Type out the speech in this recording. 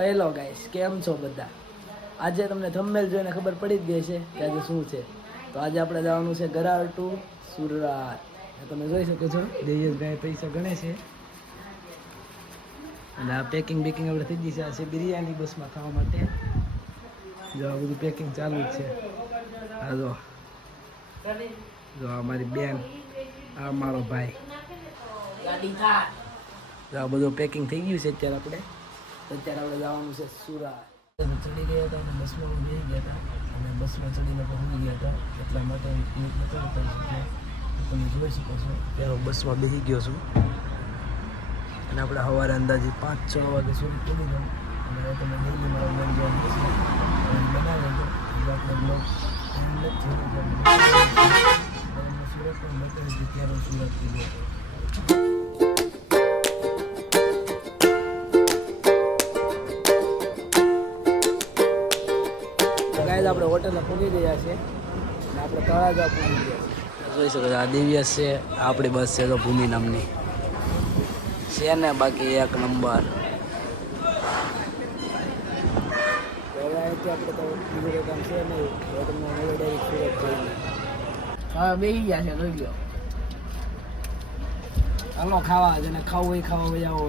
Hello guys, કેમ છો બધા? આજે તમને થંબનેલ જોઈને ખબર પડી જ ગઈ છે કે આજે શું છે. તો આજે આપણે જવાનું છે ગરાળ ટુ સુરત. તમે જોઈ શકો છો દેયેશભાઈ પૈસા ગણે છે અને આ પેકિંગ બેકિંગ આપણે થઈ ગઈ છે. આ છે બિરયાની બસમાં ખાવા માટે. જો આ બધું પેકિંગ ચાલુ જ છે. હા જો આ મારી બેન, આ મારો ભાઈ. આ બધું પેકિંગ થઈ ગયું છે. અત્યારે આપણે જવાનું છે સુરત. ચડી ગયા હતા અને બસમાં બેસી ગયા હતા અને બસમાં ચડીને પહોંચી ગયા હતા. એટલા માટે તમે જોઈ શકો છો ત્યારે બસમાં બેસી ગયો છું અને આપણે સવારે અંદાજે 5-6 વાગે સુધી પડી ગયો. અને તમે ડેલી મારા બ્લોગ બનાવે તો આપણે બ્લોગ સુરત પણ બતાવી ત્યારે સુરતથી ગયો. આપણે હોટેલે પહોંચી ગયા છે અને આપણે તળાજા પહોંચી ગયા છે. જોઈ શકો છો આ દિવ્યસ છે. આપણી બસ છે તો ભૂમિ નામની છે ને, બાકી એક નંબર. હવે અહીંથી આપણે તો બીજું કામ છે નહીં. હવે તમને ડાયરેક્ટ સુરત જઈને હા બેસી ગયા છે. જોઈ લો, હાલો ખાવા જેને ખાવું હોય ખાવા ભાઈ આવો.